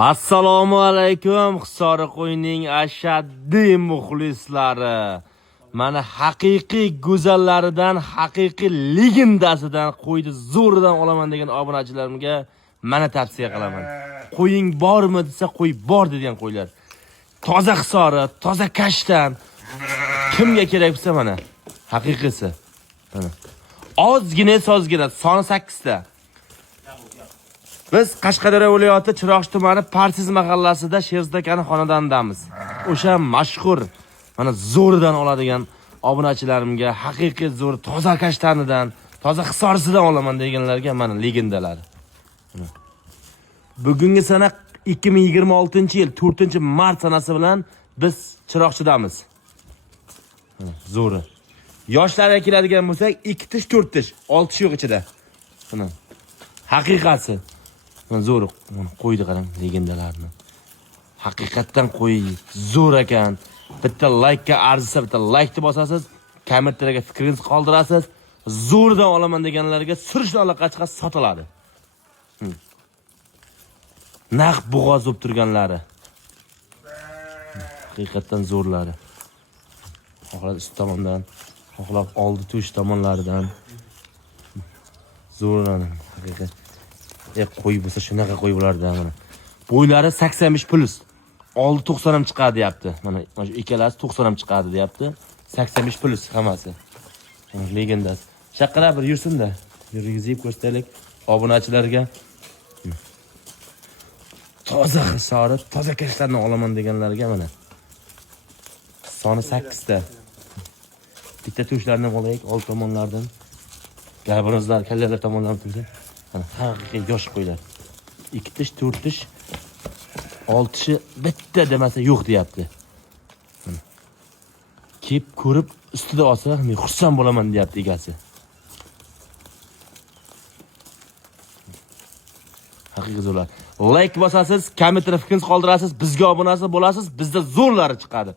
Assalomu alaykum, Hisori qo'yning ashaddiy muxlislari. Mana haqiqiy go'zallaridan, haqiqiy legendasidan qo'yni zo'ridan olaman degan obunachilarimga mana tavsiya qilaman. Qo'ying bormi desa, qo'y bor degan qo'ylar. Toza Hisori, toza kashtan. Kimga kerak bo'lsa mana haqiqisi. Mana. Ozgina sozgina, soni 8 ta. Biz Qashqadaryo viloyati Chiroqchi tumani Parsiz mahallasida Sherzakani xonadonidamiz. O'sha mashhur mana zo'ridan oladigan obunachilarimga haqiqiy zo'r toza kashtanidan, toza Hisorisidan olaman deganlarga mana legendalar. Bugungi sana 2026-yil 4-mart sanasi bilan biz Chiroqchidamiz. Zo'ri. Yoshlarga keladigan bo'lsak, 2 tish, 4 tish, 6 tish yo'q ichida. Mana haqiqati. Zo'r qo'ydi qarang legendalarni. Haqiqatdan qo'y zo'r ekan. Bitta like arzisa, bitta like deb bosasiz, kommentarga fikringizni qoldirasiz. Zo'rdan olaman deganlarga surishni allaqachqa sotiladi. Naq bo'g'oz bo'lib turganlari. Haqiqatdan zo'rlari. Xohlab ust tomondan, xohlab oldi tush tomonlaridan zo'rlari haqiqat. Qo'y bo'lsa shunaqa qo'y bo'lardi mana. Bo'ylari 85+. Oldi 90 ham chiqadi deyapti. Mana shu ikkalasi 90 ham chiqadi deyapti. 85+ hammasi. Legendasi. Shaqalab bir yursin-da. Yurgizib ko'rsataylik obunachilarga. Toza Hisori, toza kashlarni olaman deganlarga mana. Soni 8 ta. Bitta tushlarni olaylik, old tomonlardan. Garbonozlar, kallalar tomondan turdi. Haqiqiy yosh qo'ylar. 2 tish, 4 tish, 6 tishi bitta demasa yo'q deyapti. Kep ko'rib ustida olsa, men xursand bo'laman deyapti egasi. Haqiqiy zo'rlar. Like bosasiz, kommentar fikringizni qoldirasiz, bizga obunasi bo'lasiz, bizda zo'rlari chiqadi.